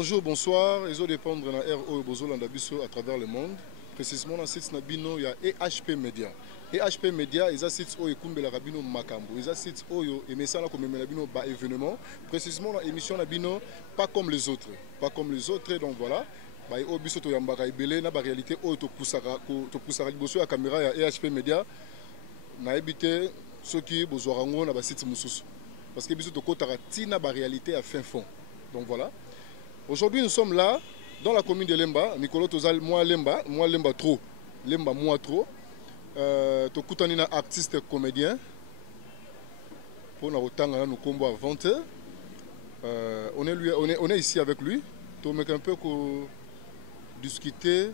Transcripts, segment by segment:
Bonjour, bonsoir. Ils ont dépendre dans RO Bozolandabiso à travers le monde. Précisément dans le site Nabino, il y a EHP Media. EHP Media, ils ont site où Ekumbe la Rabino Makambo. Ils ont site où et message comme Nabino bas événement. Précisément dans l'émission Nabino, pas comme les autres. Pas comme les autres. Donc voilà. Bah, au biso to yambaka ibele na ba réalité au to poussara liboso ya caméra ya EHP Media. Na ebité ceux qui bozorango na ba site mususu. Parce que biso to kotara tina ba réalité à fin fond. Donc voilà. Aujourd'hui, nous sommes là, dans la commune de Lemba. Nicolas Tozal, moi Lemba trop. Lemba, moi trop. Tokutanina artiste comédien. Pour nous retendre nous combo à 20h. On est ici avec lui. Pour un peu discuter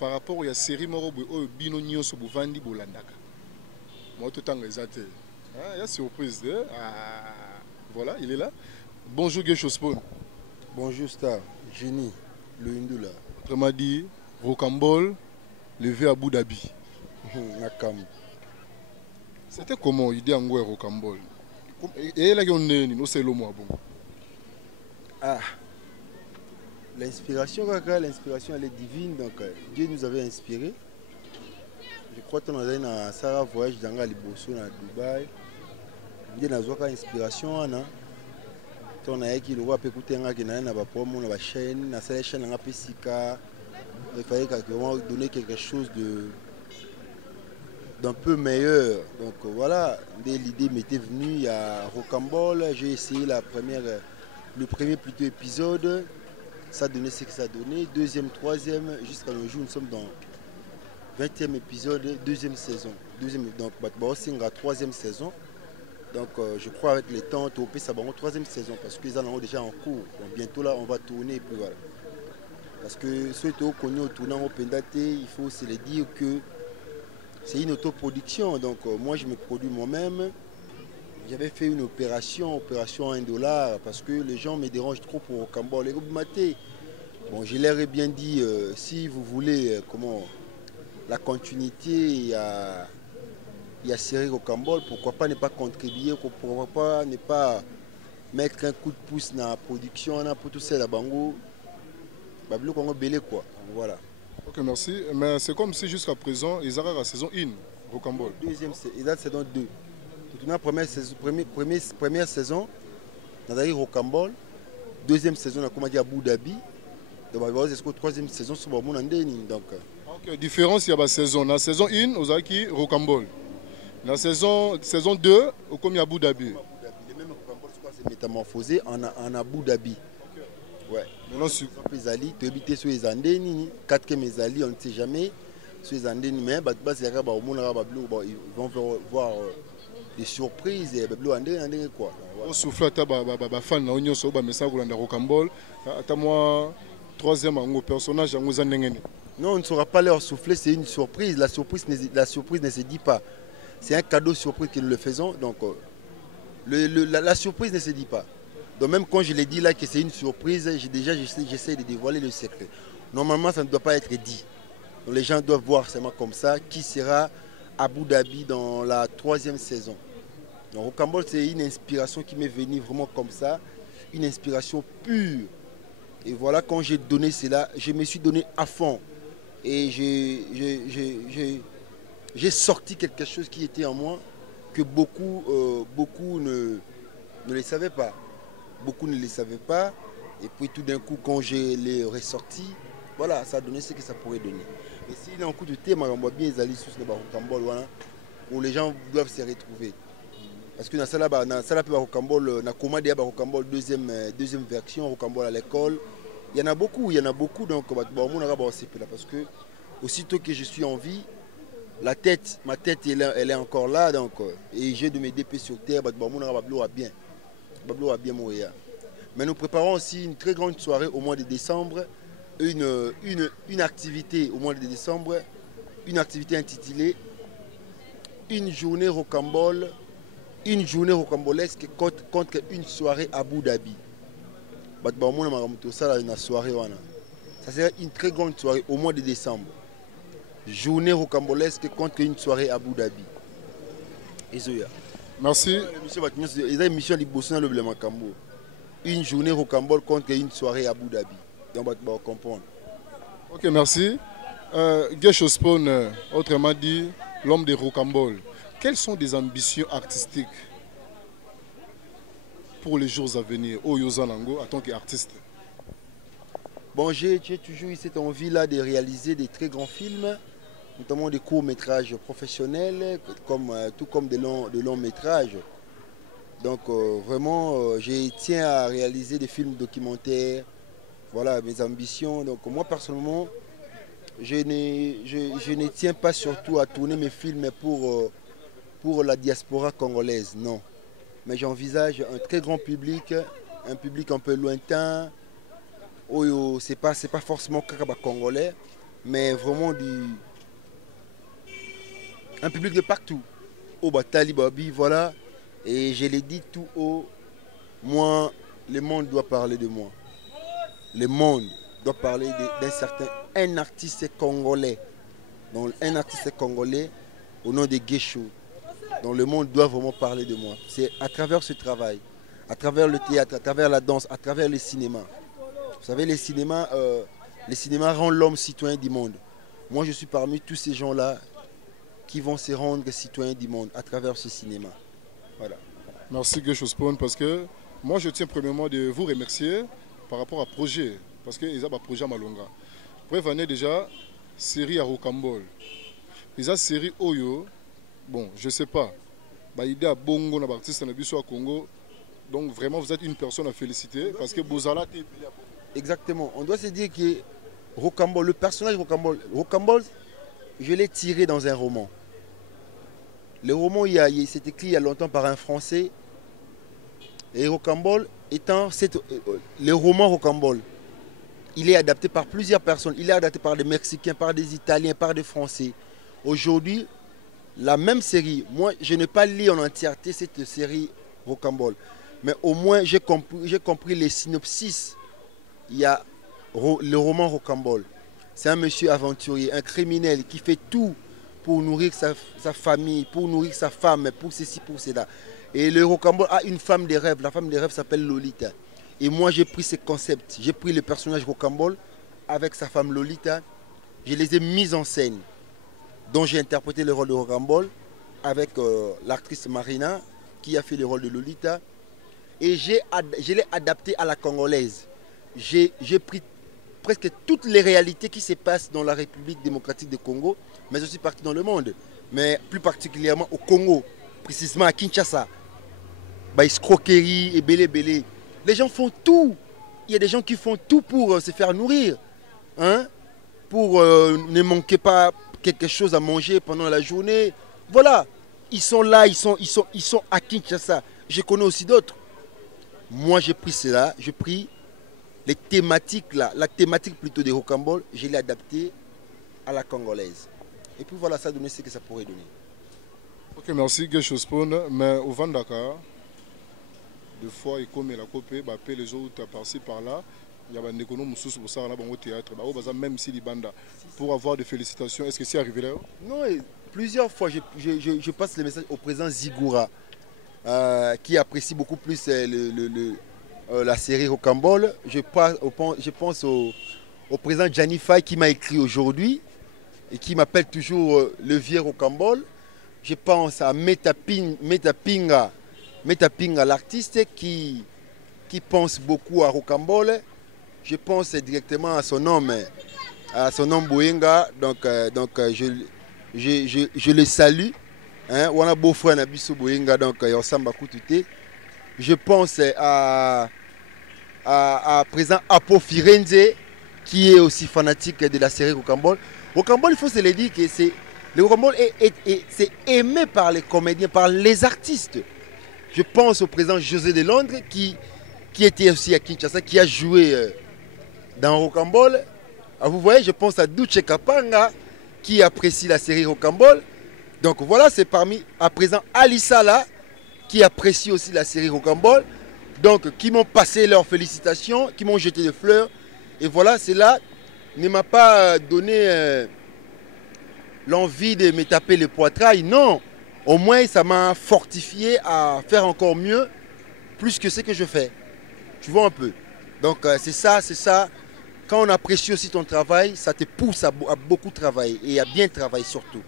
par rapport à la série Morobo Bino Nyonso Buvandi Bolandaka. Moi, tout le temps, il y a surprise. Voilà, il est là. Bonjour, Geshospon. Bonjour Star, Génie, le Hindoula. Autrement dit, Rocambole, levé à Abu Dhabi. Nakam. C'était comment l'idée en Goué Rocambole? Et là, on est c'est le mois bon. Ah, l'inspiration, l'inspiration elle est divine, donc Dieu nous avait inspiré. Je crois que nous avons un Sarah voyage dans la Liboso, dans Dubaï. Dieu nous a une inspiration, hein. On a écouté la chaîne, la chaîne il fallait donner quelque chose d'un peu meilleur. Donc voilà, dès l'idée m'était venue, il y a Rocambole, j'ai essayé le premier plutôt épisode, ça donnait ce que ça donnait, deuxième, troisième, jusqu'à nos jours nous sommes dans 20e épisode, deuxième saison. Donc c'est la troisième saison. Donc je crois avec le temps, ça va en troisième saison parce qu'ils en ont déjà en cours. Donc, bientôt là, on va tourner et puis voilà. Parce que ceux qui ont connu au tournant au Pendate, il faut se le dire que c'est une autoproduction. Donc moi, je me produis moi-même. J'avais fait une opération $1 parce que les gens me dérangent trop pour Rocambole. Bon, je leur ai bien dit, si vous voulez la continuité, il y a série Rocambole, pourquoi pas ne pas contribuer, pourquoi pas ne pas mettre un coup de pouce dans la production, pour tout ça là bango, Babylou Congo belé quoi. Voilà. Ok, merci. Mais c'est comme si jusqu'à présent, ils arrivent à la saison 1, Rocambole. Deuxième, ils ont saison 2. Toute la première saison, on a eu Rocambole. Deuxième saison, on a commencé à Abu Dhabi. Donc, la troisième saison, c'est bon, donc. Ok, différence, il y a la saison. Dans la saison 1, on a eu Rocambole. La saison 2, au comme Abu Dhabi. Les mêmes Rocambole s'est métamorphosé en Abu Dhabi. Ouais. Maintenant, les alliés, tu habites sur les Andéni, 4 mes alliés, on ne sait jamais. Sur les Andéni, mais ils vont voir des surprises et quoi. Au souffle, tu as fan na union sur message de Rocambole. Tu moi troisième personnage en non, on ne saura pas leur souffler, c'est une surprise. La surprise ne se dit pas. C'est un cadeau surprise que nous le faisons. Donc, la surprise ne se dit pas. Donc, même quand je l'ai dit là que c'est une surprise, j'essaie de dévoiler le secret. Normalement, ça ne doit pas être dit. Donc, les gens doivent voir seulement comme ça qui sera à Abu Dhabi dans la 3e saison. Donc, Rocambole, c'est une inspiration qui m'est venue vraiment comme ça. Une inspiration pure. Et voilà, quand j'ai donné cela, je me suis donné à fond. Et j'ai sorti quelque chose qui était en moi que beaucoup ne le savaient pas. Beaucoup ne le savaient pas. Et puis tout d'un coup, quand je l'ai ressorti, voilà, ça a donné ce que ça pourrait donner. Et s'il y a un coup de thème, on voit bien les alliés sur le Rocambole, voilà, où les gens doivent se retrouver. Parce que dans ça, Rocambole, na commandé Rocambole deuxième version, Rocambole à l'école. Il y en a beaucoup, donc parce que aussitôt que je suis en vie, ma tête elle est encore là, donc et j'ai de mes DP sur terre, bien. Mais nous préparons aussi une très grande soirée au mois de décembre, une activité au mois de décembre, une activité intitulée une journée rocambolesque contre une soirée à Abu Dhabi. Ça serait une très grande soirée au mois de décembre. Journée rocambolesque contre une soirée à Abu Dhabi. Merci. une journée rocambole contre une soirée à Abu Dhabi. Donc, on va comprendre. Ok, merci. Gesho Spawn, autrement dit, l'homme de rocambole. Quelles sont des ambitions artistiques pour les jours à venir au Yozanango en tant qu'artiste? Bon, j'ai toujours eu cette envie-là de réaliser des très grands films, notamment des courts-métrages professionnels, tout comme des longs métrages. Donc vraiment, je tiens à réaliser des films documentaires. Voilà mes ambitions. Donc moi personnellement, je ne tiens pas surtout à tourner mes films pour la diaspora congolaise, non. Mais j'envisage un très grand public, un public un peu lointain. C'est pas forcément congolais, mais vraiment un public de partout. Au Batali Babi, voilà. Et je l'ai dit tout haut, moi, le monde doit parler de moi. Le monde doit parler un artiste congolais. Donc, un artiste congolais au nom de Gesho. Donc le monde doit vraiment parler de moi. C'est à travers ce travail, à travers le théâtre, à travers la danse, à travers le cinéma. Vous savez, le cinéma rend l'homme citoyen du monde. Moi, je suis parmi tous ces gens-là qui vont se rendre citoyens du monde à travers ce cinéma. Voilà. Merci Gesho Spawn, parce que moi, je tiens premièrement de vous remercier par rapport à projet, parce que ils ont un projet à Malonga. Prévenez déjà série à Rocambole. Ils ont série Oyo. Bon, je ne sais pas. L'idée à Bongo, dans l'artiste à Congo. Donc vraiment, vous êtes une personne à féliciter parce que Bozala. Exactement. On doit se dire que Rocambole, le personnage Rocambole, je l'ai tiré dans un roman. Le roman, c'est écrit il y a longtemps par un Français. Et Rocambole étant le roman Rocambole, il est adapté par plusieurs personnes. Il est adapté par des Mexicains, par des Italiens, par des Français. Aujourd'hui, la même série, moi je n'ai pas lu en entièreté cette série Rocambole, mais au moins j'ai compris les synopsis. Il y a le roman Rocambole. C'est un monsieur aventurier, un criminel qui fait tout pour nourrir sa famille, pour nourrir sa femme, pour ceci, pour cela. Et le Rocambole a une femme des rêves. La femme des rêves s'appelle Lolita. Et moi j'ai pris ce concept, j'ai pris le personnage Rocambole avec sa femme Lolita, je les ai mis en scène. Dont j'ai interprété le rôle de Rocambole avec l'actrice Marina qui a fait le rôle de Lolita. Et je l'ai adapté à la congolaise. J'ai pris presque toutes les réalités qui se passent dans la République démocratique du Congo, mais aussi partout dans le monde. Mais plus particulièrement au Congo, précisément à Kinshasa. Escroquerie et belé. Les gens font tout. Il y a des gens qui font tout pour se faire nourrir. Hein? Pour ne manquer pas quelque chose à manger pendant la journée. Voilà, ils sont là, ils sont à Kinshasa. Je connais aussi d'autres. Moi, j'ai pris cela, j'ai pris les thématiques là, la thématique plutôt des Rocambole, je l'ai adaptée à la congolaise. Et puis voilà, ça a donné ce que ça pourrait donner. Ok, merci Gesho Spawn. Mais au Vandaka, des fois, il comme la copie, les autres par-ci par-là. Il y a des économes pour ça, au théâtre, même si les bandes, pour avoir des félicitations. Est-ce que c'est arrivé là? Non, plusieurs fois, je passe le message au président Zigura, qui apprécie beaucoup plus la série Rocambole. Je pense au président Gianni Faye qui m'a écrit aujourd'hui et qui m'appelle toujours le vieux Rocambole. Je pense à Metapinga, l'artiste qui pense beaucoup à Rocambole. Je pense directement à son homme Boyenga. Donc je le salue. On a beau frère Nabiso Boyenga, donc je pense à présent Apo Firenze, qui est aussi fanatique de la série Rocambole. Rocambole, il faut se le dire que le Rocambole c'est aimé par les comédiens, par les artistes. Je pense au président José de Londres qui était aussi à Kinshasa, qui a joué dans Rocambole. Vous voyez, je pense à Duce Kapanga qui apprécie la série Rocambole. Donc voilà, c'est parmi à présent Alissa là qui apprécie aussi la série Rocambole. Donc qui m'ont passé leurs félicitations, qui m'ont jeté des fleurs. Et voilà, cela ne m'a pas donné l'envie de me taper le poitrail. Non, au moins ça m'a fortifié à faire encore mieux, plus que ce que je fais. Tu vois un peu. Donc c'est ça, c'est ça. Quand on apprécie aussi ton travail, ça te pousse à beaucoup travailler et à bien travailler surtout.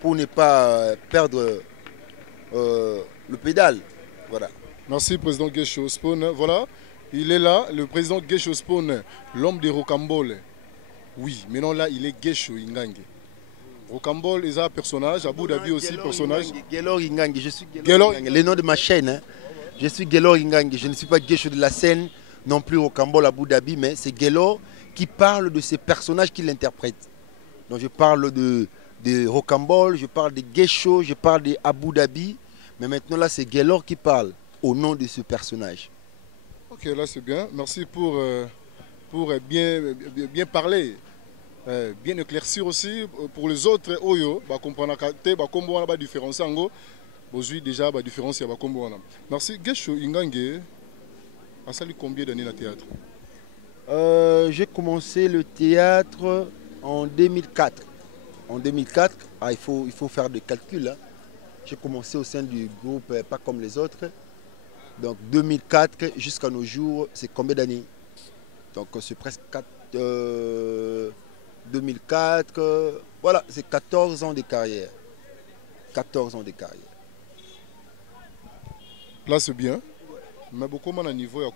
Pour ne pas perdre le pédale. Voilà. Merci, président Gesho Spawn. Voilà, il est là, le président Gesho Spawn, l'homme de Rocambole. Oui, maintenant là, il est Gesho Ingange. Rocambole est un personnage, Abu Dhabi aussi, personnage. Gelor Ingange, je suis Gelor Ingange. Le nom de ma chaîne, hein. Je suis Gelor Ingange. Je ne suis pas Gesho de la scène, non plus Rocambole Abu Dhabi, mais c'est Gelor qui parle de ces personnages qu'il interprète. Donc je parle de Rocambole, je parle de Gesho, je parle de Abu Dhabi, mais maintenant là c'est Gelor qui parle au nom de ce personnage. Ok, là c'est bien. Merci pour bien parler, bien éclaircir aussi pour les autres. Oyo, bah comprendre que bah comment on a différence en go, aujourd'hui déjà bah différence il y a comment on a. Merci. Gesho Ingange a sali combien d'années dans le théâtre? J'ai commencé le théâtre en 2004. En 2004, il faut faire des calculs. Hein. J'ai commencé au sein du groupe Pas comme les autres. Donc 2004 jusqu'à nos jours, c'est combien d'années? Donc c'est presque 2004, voilà, c'est 14 ans de carrière. 14 ans de carrière. Là c'est bien, mais beaucoup à niveau il y a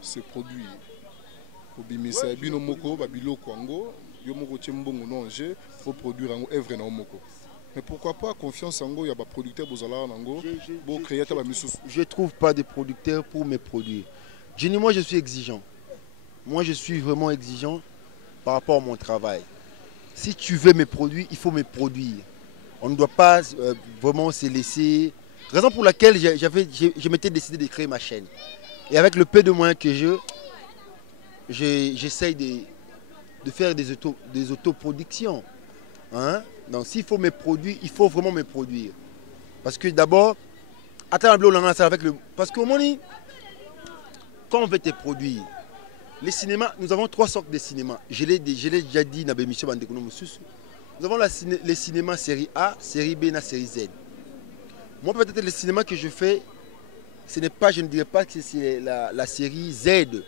ces produits. Bimisa bino moko babilo kwango yo moko tiembongo nonge pour produire un œuvre na moko. Mais pourquoi pas confiance en go ya ba producteur bozala nango bo créer ta ba misusu. Je trouve pas de producteur pour mes produits. Moi je suis exigeant. Moi je suis vraiment exigeant par rapport à mon travail. Si tu veux mes produits, il faut me produire. On ne doit pas vraiment se laisser. Raison pour laquelle je m'étais décidé de créer ma chaîne. Et avec le peu de moyens que j'essaye de faire des autoproductions. Hein? Donc s'il faut mes produits, il faut vraiment me produire. Parce que d'abord, parce qu'au moment quand on veut te produire, les cinémas, nous avons 3 sortes de cinémas. Je l'ai déjà dit dans l'émission Bandekono Moussus. Nous avons les cinémas série A, série B et série Z. Moi peut-être le cinéma que je fais, ce n'est pas, je ne dirais pas que c'est la série Z.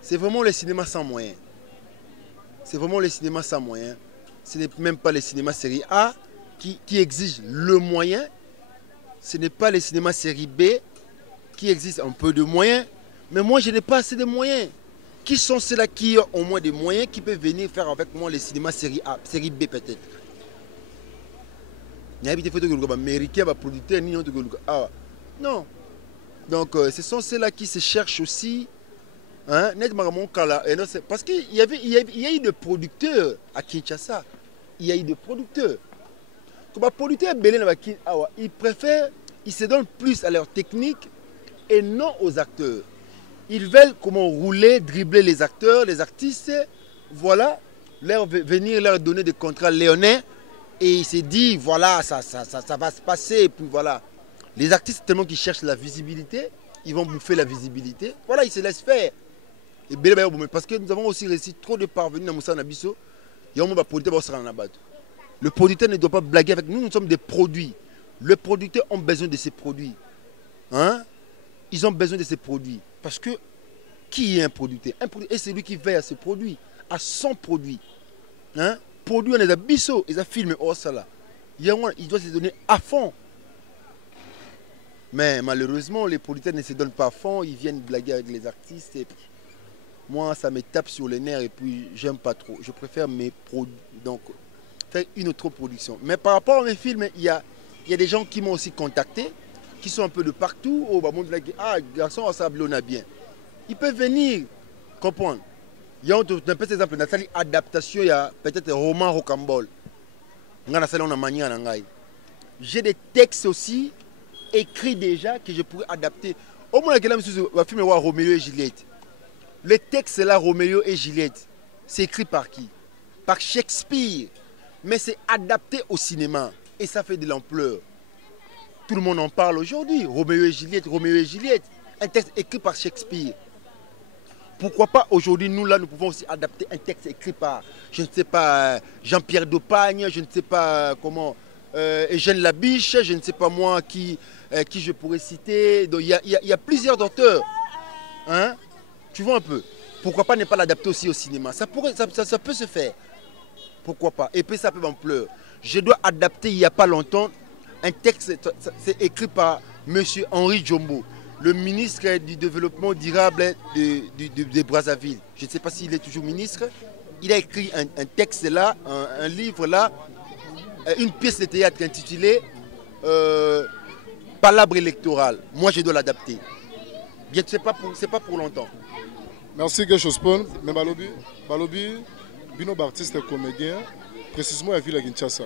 C'est vraiment le cinéma sans moyens. C'est vraiment le cinéma sans moyens. Ce n'est même pas le cinéma série A qui exige le moyen. Ce n'est pas le cinéma série B qui exige un peu de moyens. Mais moi, je n'ai pas assez de moyens. Qui sont ceux-là qui ont au moins des moyens qui peuvent venir faire avec moi le cinéma série A, série B peut-être? Non. Donc, ce sont ceux-là qui se cherchent aussi. Hein? Parce qu'il y a eu des producteurs à Kinshasa. Il y a eu des producteurs. Comme un producteur, ils préfèrent, ils se donnent plus à leur technique et non aux acteurs. Ils veulent comment rouler, dribbler les acteurs, les artistes, voilà, venir leur donner des contrats léonins et ils se disent, voilà, ça va se passer, et puis voilà. Les artistes, tellement qu'ils cherchent la visibilité, ils vont bouffer la visibilité, voilà, ils se laissent faire. Et parce que nous avons aussi réussi trop de parvenus dans Moussa Nabiso, le producteur ne doit pas blaguer avec nous, nous sommes des produits. Les producteurs ont besoin de ces produits. Hein? Ils ont besoin de ces produits. Parce que qui est un producteur? Un producteur, c'est lui qui veille à ses produits, à son produit. Hein? Produit, on est à bisso, ils ont filmé au sala. Il doit se donner à fond. Mais malheureusement, les producteurs ne se donnent pas à fond, ils viennent blaguer avec les artistes. Et puis, moi, ça me tape sur les nerfs et puis j'aime pas trop. Je préfère donc faire une autre production. Mais par rapport à mes films, il y a des gens qui m'ont aussi contacté, qui sont un peu de partout. Oh, bah, garçon, ça blonne bien. Ils peuvent venir comprendre. Il y a un petit exemple, Nathalie, adaptation, il y a peut-être un roman Rocambole. J'ai des textes aussi écrits déjà que je pourrais adapter. Au moins, le film Roméo et Juliette. Le texte là, Roméo et Juliette, c'est écrit par qui? Par Shakespeare. Mais c'est adapté au cinéma. Et ça fait de l'ampleur. Tout le monde en parle aujourd'hui. Roméo et Juliette. Un texte écrit par Shakespeare. Pourquoi pas aujourd'hui, nous là, nous pouvons aussi adapter un texte écrit par, je ne sais pas, Jean-Pierre Daupagne, je ne sais pas comment, Eugène Labiche, je ne sais pas moi qui je pourrais citer. Donc il y a plusieurs d'auteurs. Hein? Tu vois un peu. Pourquoi pas ne pas l'adapter aussi au cinéma? Ça peut se faire. Pourquoi pas? Et puis ça peut m'ampleur. Je dois adapter il n'y a pas longtemps un texte, c'est écrit par M. Henri Djombo, le ministre du Développement durable de Brazzaville. Je ne sais pas s'il est toujours ministre. Il a écrit un texte là, un livre là, une pièce de théâtre intitulée Palabre électorale. Moi, je dois l'adapter. Bien que ce n'est pas pour longtemps. Merci, Geshospon. Mais Balobi, Bino artiste comédien, précisément à Ville Kinshasa.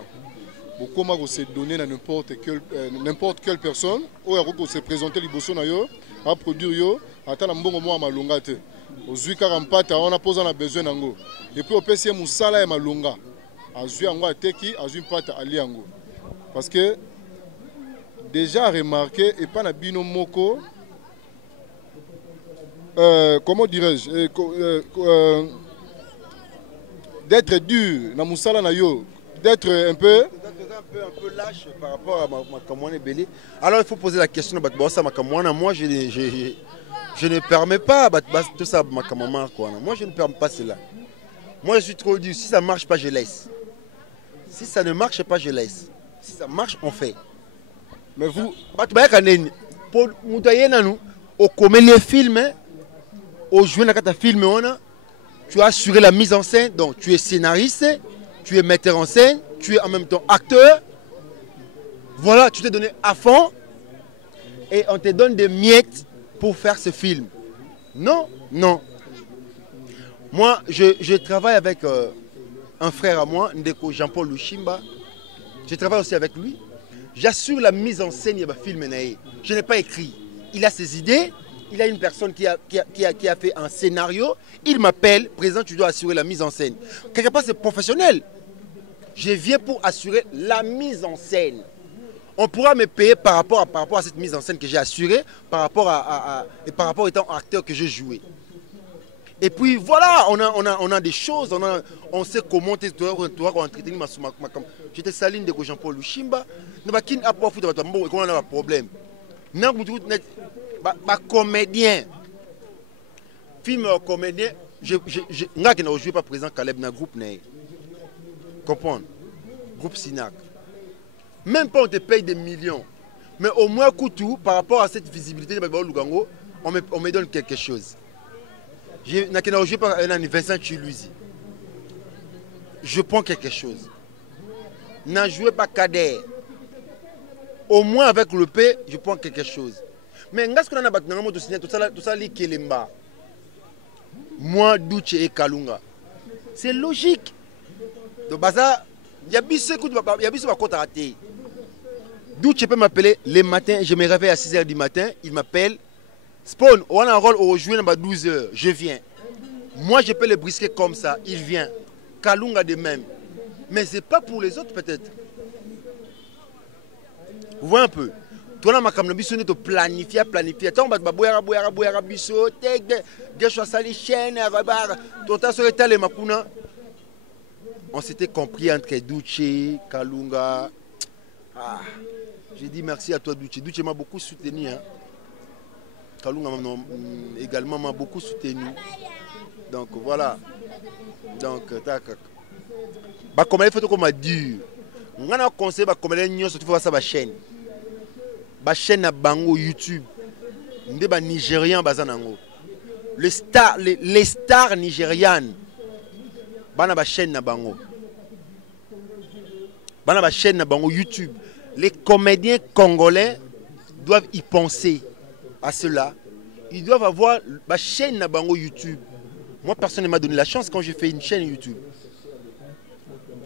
Comment vous se donner à n'importe quelle personne, ou à se présenter les bossons à produire, à attendre un bon moment à Malungate. Aux Zuikarampata, on a posé un besoin d'ango. Et puis au PC Moussala et Malunga. À Zuyango à Teki, à Zuimpata à Liango. Parce que déjà remarqué, et pas na Bino Moko, comment dirais-je, d'être dur, na Moussala na yo, d'être un peu lâche par rapport à Makamouane Belé. Alors il faut poser la question à Makamouane. Moi je ne permets pas tout ça Makamouane. Moi je ne permets pas cela. Moi je suis trop dur. Si ça ne marche pas, je laisse. Si ça ne marche pas, je laisse. Si ça marche, on fait. Mais vous, pour nous, au commet les films, au jouer dans un film, tu as assuré la mise en scène. Donc tu es scénariste, tu es metteur en scène, tu es en même temps acteur. Voilà, tu t'es donné à fond et on te donne des miettes pour faire ce film. Non, non. Moi, je travaille avec un frère à moi, Ndeko Jean-Paul Lushimba. Je travaille aussi avec lui. J'assure la mise en scène de film. Je n'ai pas écrit. Il a ses idées. Il a une personne qui a fait un scénario. Il m'appelle, président, tu dois assurer la mise en scène. Quelque part, c'est professionnel. Je viens pour assurer la mise en scène. On pourra me payer par rapport à cette mise en scène que j'ai assurée, par rapport à étant acteur que j'ai joué. Et puis voilà, on a des choses, on sait comment tu dois entretenir ma. J'étais saline de Jean-Paul Lushimba. Nous avons un problème. Nous avons un comédien. Film comédien, je ne joue pas présent Caleb dans le groupe. Comprendre? Groupe Sinac. Même pas on te paye des millions. Mais au moins, Koutou, par rapport à cette visibilité, on me donne quelque chose. Je ne joue pas un Vincent Chiluzi. Je prends quelque chose. Je ne joue pas Kader. Au moins avec le P, je prends quelque chose. Mais ce qu'on a tout ça, Kelemba. Moi, Douche et Kalunga. C'est logique. Donc, il y a des choses qui rater. D'où tu peux m'appeler les matins, je me réveille à 6 h du matin, il m'appelle. Spawn, on a un rôle au jouer à 12 h, je viens. Moi, je peux le brisquer comme ça, il vient. Kalunga de même. Mais ce n'est pas pour les autres peut-être. Vous voyez un peu. Toi, ma caméra, tu as planifié. Tant que on s'était compris entre Douche, Kalunga. Ah, j'ai dit merci à toi, Douche. Douche m'a beaucoup soutenu. Hein. Kalunga également m'a beaucoup soutenu. Donc voilà. Donc, comment il faut qu'on m'a dit. On a conseillé comment il faut voir sa chaîne. La chaîne à Bango YouTube. Des Nigérians bazanango. Les stars nigérianes. Bana chaîne na bango. Bana chaîne na bango YouTube. Les comédiens congolais doivent y penser à cela. Ils doivent avoir la chaîne na bango YouTube. Moi personne ne m'a donné la chance quand j'ai fait une chaîne YouTube.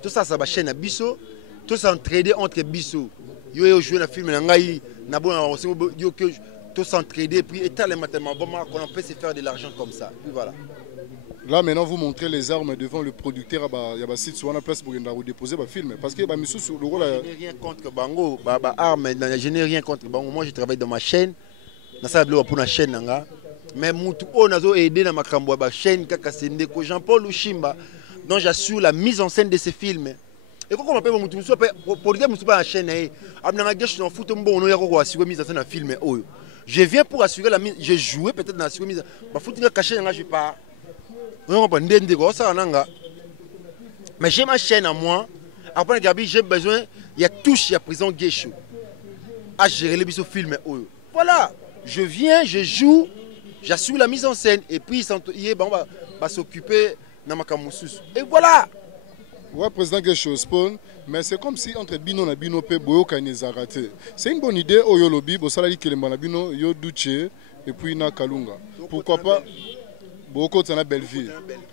Tout ça c'est ma chaîne à Bisso. Tout ça entraidé entre Bisso. Yo joué dans film na ngai na bon yo que tout s'entraider puis étaler matériellement bon qu'on peut se faire de l'argent comme ça. Puis voilà. Là, maintenant, vous montrez les armes devant le producteur. Il y a un site sur la place pour déposer le film. Parce que sur le rôle. Je n'ai rien contre Bango. Je n'ai rien contre Bango. Moi, je travaille dans ma chaîne. Je travaille pour ma chaîne. Mais je suis aidé dans ma chaîne. Jean-Paul Lushimba. Donc, j'assure la mise en scène de ces films. Et quand on m'appelle mon mutu pour dire mutu pas en chaîne abnanga gesh dans foot bon on y a quoi assurer mise en scène film oh je viens pour assurer la mise j'ai joué peut-être dans assurer mise ba foot nga caché nga je pas on comprend ndende ko ça nanga mais j'ai ma chaîne à moi après Gabi j'ai besoin il y a touche il y a prison gesh à gérer les biso film oh voilà je viens je joue j'assure la mise en scène et puis il va s'occuper dans ma kamusus et voilà. Ouais, président Gesho Spawn, mais c'est comme si entre Bino et Bino pe boyo kaneza raté. C'est une bonne idée au Yolobi, bo salali kelemba na Bino yo Duche et puis na Kalunga. Pourquoi pas beaucoup de belle vie.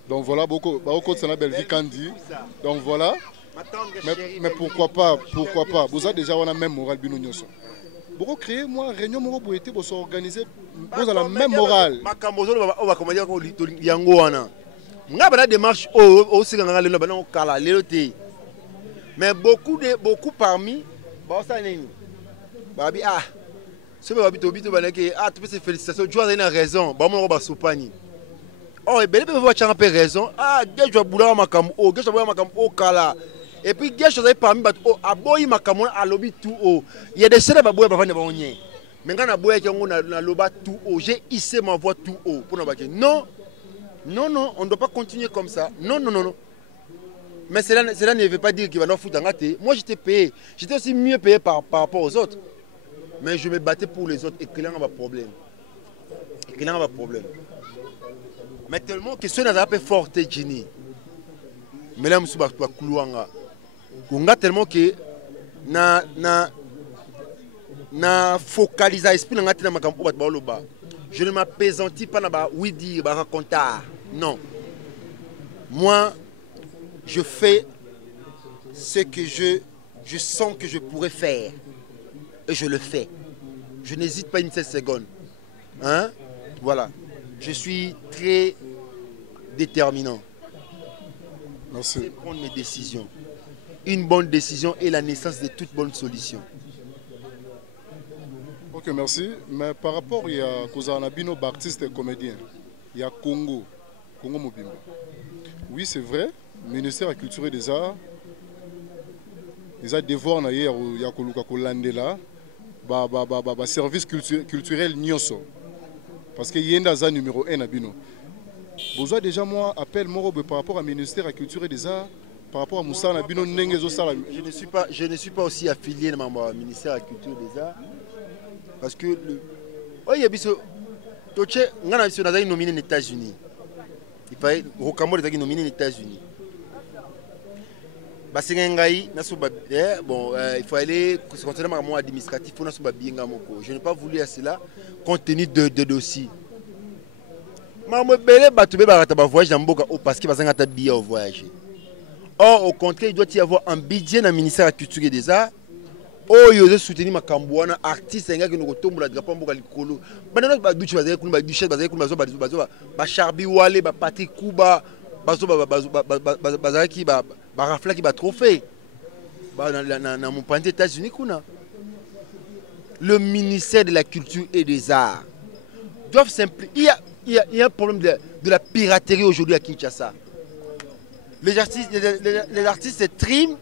Donc voilà beaucoup de belle vie Kandi. Donc voilà. Mais pourquoi pas vous avez déjà la même morale Bino Nyoso. Beaucoup créer moi réunion moko bo été bo s'organiser vous avez la même morale. Makambozo on va comment dire yango wana. Nga bana démarche aussi nga lelo bana okala lelo te mais beaucoup parmi ba ça nini ba bi ah ce ba bito bana ke ah tu peux se félicitations tu as une raison ba mo ba sopani oh et belle peut voir tu as raison ah gejo bula makambo oh gejo bula makambo okala et puis gejo ça parmi ba oh aboyi makambo alobi tout oh il y a des sera ba boya ba vendre ba onye mais nga na boya ke ngo na loba tout oh j'ai hissé ma voix tout haut pour na ba ke non. Non, non, on ne doit pas continuer comme ça. Non, non, non, non. Mais cela ne veut pas dire qu'il va nous foutre en gâté. Moi, j'étais payé. J'étais aussi mieux payé par rapport aux autres. Mais je me battais pour les autres et qu'il y a un problème. Mais tellement que ce n'est pas fort, Gini. Mais là, je suis pas couloir. On a tellement que na focaliser l'esprit dans la makambo ba. Je ne m'apaisantis pas dans oui dire raconter. Non. Moi, je fais ce que je sens que je pourrais faire. Et je le fais. Je n'hésite pas une seule seconde. Hein? Voilà. Je suis très déterminant. Merci. Je prends mes décisions. Une bonne décision est la naissance de toute bonne solution. Ok, merci. Mais par rapport à Kozanabino, artiste et comédien, il y a Congo Mobimba. Oui, c'est vrai, le ministère de la Culture et des Arts, ils ont devoir il y a Kolandela, service culturel Nyoso. Parce qu'il y a un numéro 1 à Bino. Vous avez déjà, moi, appel par rapport au ministère de la Culture et des Arts, par rapport à Moussa Nabino Nengezo Salam. Je ne suis pas aussi affilié au ministère de la Culture et des Arts. Parce que il y a des nominé aux États-Unis. Il fallait Rocambole est nominé aux États-Unis. Bon, il faut aller concernant mon administratif pour je n'ai pas voulu à cela compte tenu de dossiers. Voyage parce qu'il va y billet au voyage. Or, au contraire, il doit y avoir un budget dans le ministère de la Culture et des Arts. Oh, je soutenu ma cambouana artiste qui nous retombe la drapeau pour Likolo. Banana ba duche bazé kun ba duche bazé kun bazo ba Charbi Wale ba Patrick Kuba bazo bazaki ba rafla qui ba trophée. Ba na mon pays États-Unis kuna. Le ministère de la Culture et des Arts doivent simplifier. Il y a un problème de la piraterie aujourd'hui à Kinshasa. Les artistes se triment,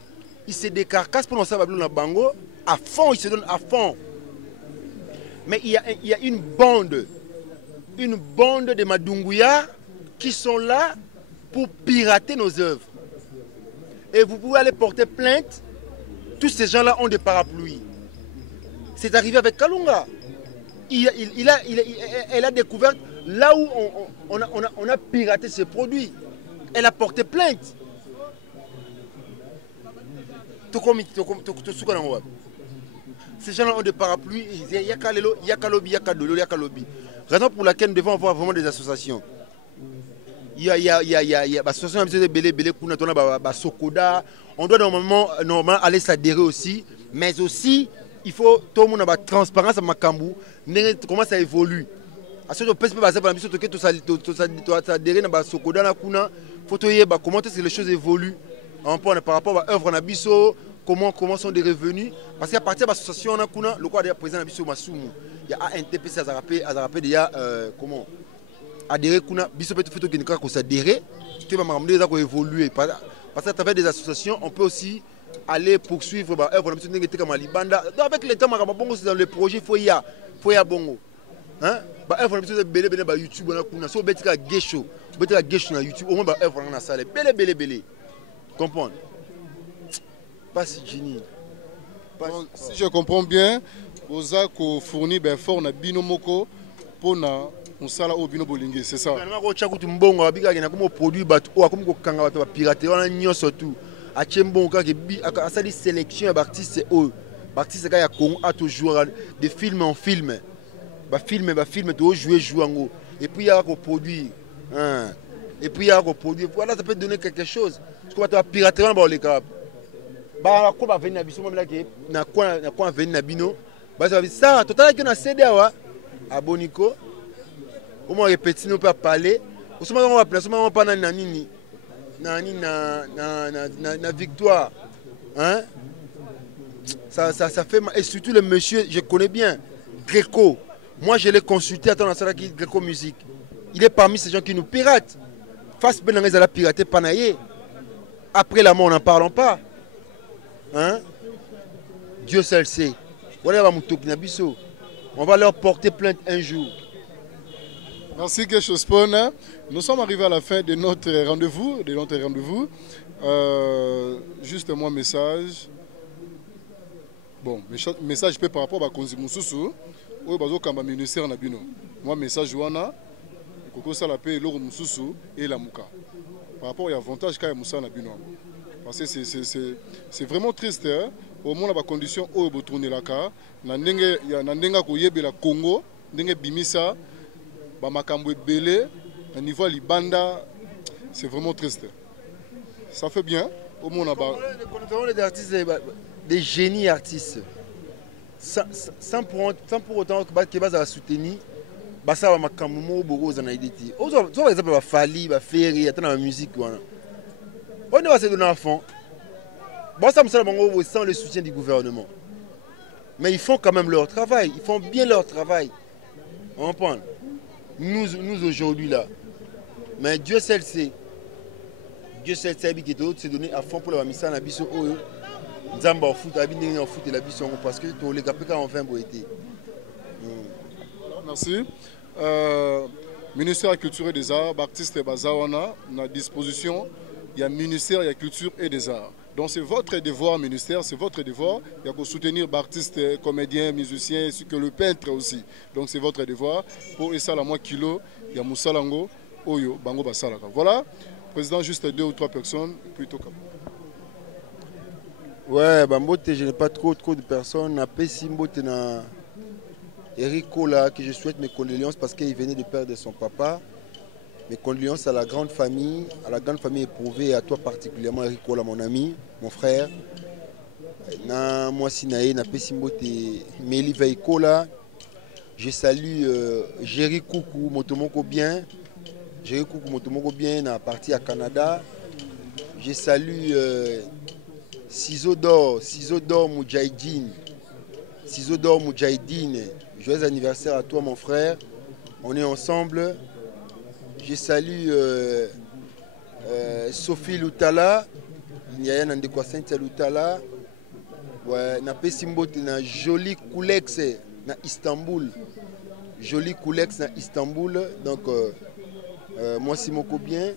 ils se décarcassent pour nous savoir dans Bango. À fond, ils se donnent à fond. Mais il y a une bande de Madunguya qui sont là pour pirater nos œuvres. Et vous pouvez aller porter plainte. Tous ces gens-là ont des parapluies. C'est arrivé avec Kalunga. Elle a découvert là où on a piraté ses produits. Elle a porté plainte. Ces gens-là ont des parapluies. Il y a Kalelo, il y a Kalobi, il y a Kadolo, il y a Kalobi. Raison pour laquelle nous devons avoir vraiment des associations. Il y a l'association de Belé, Sokoda. On doit normalement aller s'adhérer aussi. Mais aussi, il faut tout le monde avoir transparence à Makambu. Comment ça évolue. À ce que peut passer par la mission, tout ça adhérer à Sokoda, il faut comment est-ce que les choses évoluent par rapport à l'œuvre Nabiso. Comment sont des revenus. Parce qu'à partir de l'association, le quoi déjà président Nabiso Masumu. Il y a ANTP, ça a rappelé déjà comment adhérer kuna biso peut faire qu'on s'adhérer. Tu vas m'amener à évoluer. Parce qu'à travers des associations, on peut aussi aller poursuivre bah œuvre comme Libanda. Avec le temps c'est dans le projet faut y a bongo. Hein? Bah œuvre belé bah YouTube on a kuna so betika gesho na YouTube au moins bah œuvre na salle belé. Comprendre? Pas si génie. Si je comprends bien, vous avez fourni ben fort na bino moko pour na on sala au bino bolingi, c'est ça. Na ko chaku tumbongo abika na comme produit bat o comme ko kanga bat pirater on a nyoso tout. A Tchembon, quand a sa sélection d'artistes, artistes qui ont toujours des films en film. Film, tu jouer en haut. Et puis il y a un produit. Et puis il y a un produit. Voilà, ça peut donner quelque chose. Parce que tu vas pirater dans les câbles. Bah, quoi va venir à Bissau, na quoi venir à Bino. Bah, ça va dire ça, total que na CD à Bonico. Au moins répéter, nous peut parler. Au moment on va placer, on va pas na nini. Na victoire, hein? Ça fait mal. Et surtout le monsieur, je connais bien, Greco. Moi je l'ai consulté à ton qui Greco Musique. Il est parmi ces gens qui nous piratent. Face Benangez à la pirater Panaye. Après la mort, on n'en parlons pas. Hein? Dieu seul sait. Voilà, on va leur porter plainte un jour. Merci Keshospona. Nous sommes arrivés à la fin de notre rendez-vous. Juste un message. Bon, message peut par rapport à Konzi Moussousou. Ou bazo kamba ministère na bino. Moi message wana koko sala pe loro Moussousou et la Mouka. Par rapport à avantage kaya Moussa na bino. Parce que c'est vraiment triste hein. Au moins la condition où bo tourner la ka na ndenga ko yebela Congo, ndenge bimisa ba makambo belé au niveau Libanda, c'est vraiment triste. Ça fait bien au moins là-bas. Des artistes, des génies artistes. Sans pour autant que base à soutenir, bah ça va makambo bogo za na iditi. Par exemple ba Fali, ba Ferry, attends la musique voilà. On va se donner à fond. Bon ça me semble sans le soutien du gouvernement. Mais ils font quand même leur travail, ils font bien leur travail. On comprend. Nous aujourd'hui là. Mais Dieu seul sait. Dieu seul sait qui est se donner à fond pour la mission na biso oyo. Nzamba au foot, abindé en foot et la biso parce que tous les capés ont fait boité. Merci. Ministère de la Culture et des Arts, artiste Bazawana, à disposition, il y a ministère de la Culture et des Arts. Donc c'est votre devoir, ministère, c'est votre devoir. Il y a pour soutenir artistes, comédiens, musiciens, ainsi que le peintre aussi. Donc c'est votre devoir. Pour ça, la moi kilo, il y a Moussalango, Oyo, Bango Basalaka. Voilà, président, juste 2 ou 3 personnes, plutôt comme. Ouais, Bambote, je n'ai pas trop de personnes. Après Simbote, na Eric Kola, que je souhaite mes condoléances parce qu'il venait de perdre son papa. Mes condoléances à la grande famille éprouvée, et à toi particulièrement, Eric Kola, mon ami, mon frère. Na moi Sinae, na Pesimbote, Meli Veikola. Je salue Jerry Koukou, Motomoko bien. Jerry Koukou, Motomoko bien, na partie à Canada. Je salue Ciseaux d'or Moudjahidine. Ciseaux d'or Moudjahidine. Joyeux anniversaire à toi, mon frère. On est ensemble. Je salue Sophie Loutala. Il y a un quoi Sainte Loutala. Ouais, na Pesimbote na Joli Koulex na Istanbul. Joli Koulex na Istanbul. Donc moi Simoko bien.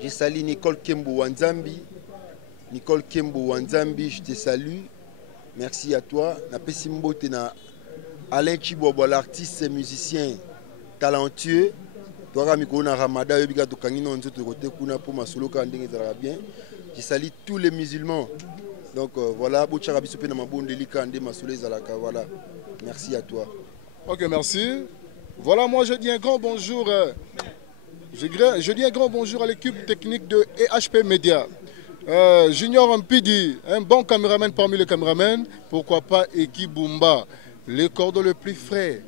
Je salue Nicole Kembo Wanzambi. Nicole Kembo Wanzambi, je te salue. Merci à toi. Na Pesimbote na Alain Chibobo, l'artiste musicien talentueux. Toi, Mikona Ramada, Yobiga Tokangino, Nzoto Rote Kuna pour ma solo Kanding bien. Je salue tous les musulmans. Donc voilà, Bocharabi Sope na Mabonde Likande Masoulé Zalaka. Voilà. Merci à toi. Ok, merci. Voilà, moi je dis un grand bonjour. Je dis un grand bonjour à l'équipe technique de EHP Media. Junior Mpidi, un bon caméraman parmi les caméramans. Pourquoi pas Eki Bumba, les cordons le plus frais.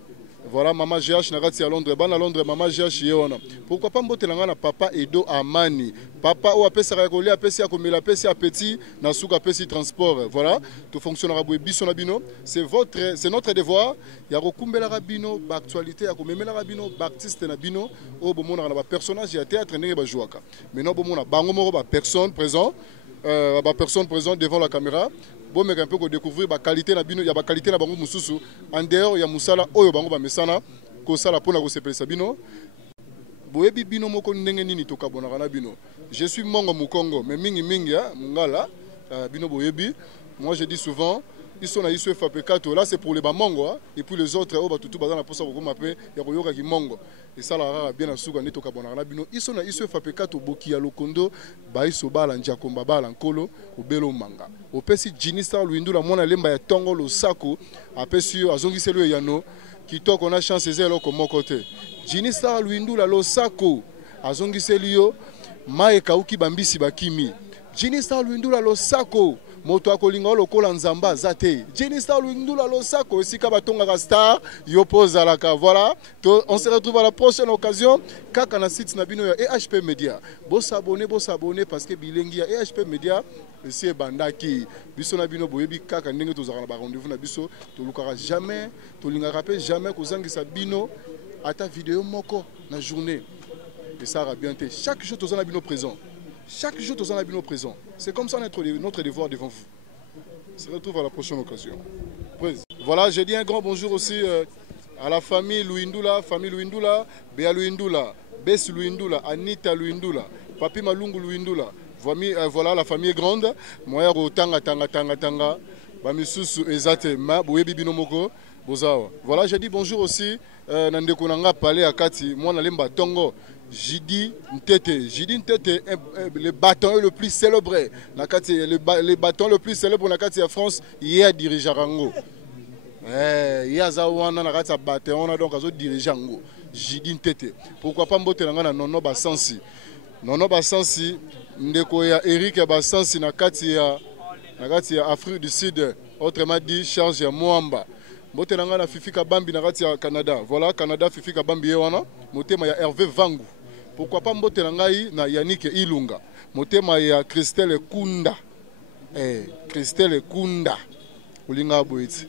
Voilà, Maman GH Nagati à Londres, à Londres, Maman GH Yéona. Pourquoi pas Mbotelanga Papa Edo Amani. Papa ou Apesi Ragoli, Apesi Akomela, Apesi Apeti, Nasuka Apesi Transport. Voilà, tout fonctionnera Biso Nabino. C'est notre devoir. Il y a Rokumbela Rabino, actualité, Akomemela Rabino, artiste Nabino, au Bomona, personnage, il y a théâtre, Nenge Bajouaka. Maintenant, Bomona, Bangomoro, personne présent. personne présente devant la caméra. Bon, mais un peu découvrir la qualité na bino, il y a la qualité na bango mususu. En dehors, il y a musala oyo bango ba mesana ko sala pona ko sepela sabino. Boyebi bino moko ndenge nini to kabona na bino. Je suis mongo mukongo, mais mingi mingi mungala bino boyebi. Moi je dis souvent ils sont na ISO FAPECATO là c'est pour les bamongo et puis les autres au batutu bazana posa ko mape ya koyoka ki mongo. Et ça la bien na suka neto kabona na bino. Ils sont na ISO FAPECATO boki ya lokondo ba iso bala njakomba bala nkolo obelo manga. Opesi Jinista Luindula mona lemba ya tongo lo sako apesi yo azongiselo yano kitoko na chance zelo ko mokote. Jinista Luindula lo sako azongiseli yo mae kauki bambisi bakimi. Jinista Luindula lo sako moto akolinga lokola nzamba zate. Jinista Luindula lo sako esika batonga star yo poza la ka. Voilà, on se retrouve à la prochaine occasion kaka na site na bino ya EHP Media. Bo s'abonner parce que bilengi ya EHP Media c'est bandaki biso na bino boyebi kaka ndenge tozaka na ba rendez-vous na biso to lukara jamais to linga rappel jamais kozangisa bino ata vidéo moko na journée. Et ça va bien été. Chaque jour tozana bino présent. Chaque jour tozana bino présent. C'est comme ça notre devoir devant vous. On se retrouve à la prochaine occasion. Voilà, j'ai dit un grand bonjour aussi à la famille Luindula, Béa Luindula, Bess Luindula, Anita Luindula, Papi Malungu Luindula. Voilà, la famille est grande. Moi, tanga. Bamisusu ezate ma boyebi bino moko bozawa. Voilà, j'ai dit bonjour aussi nandeko nanga palais akati moi na lemba tongo Jidi Ntete, le bâton le plus célébré nakati le bâton le plus célèbre nakati ya France hier dirigerango. Yazawana nakati ya bâton on a donc azo dirigeango Jidi Ntete. Pourquoi pas mbote nanga na nono basansi. Nono basansi ndeko ya Eric basansi nakati ya Afrique du Sud, autrement dit Charles Mwamba. Motenanga na Fifika Bambi nakati ya Canada. Voilà, Canada Fifika Bambi yewana. Motema ya Hervé Vangu. Pourquoi pas motenanga na Yannick Ilunga. Motema ya Christelle Kunda. Christelle Kunda. Ulinga boiti.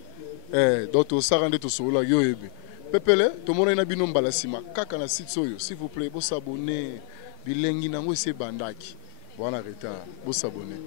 Donc to sarande to sola yoyebe. Pepele, to mona na bino mbala sima. Kaka na site soyo, s'il vous plaît, bo s'abonner. Bilengi nango se bandaki. Bona retard. Bo s'abonner.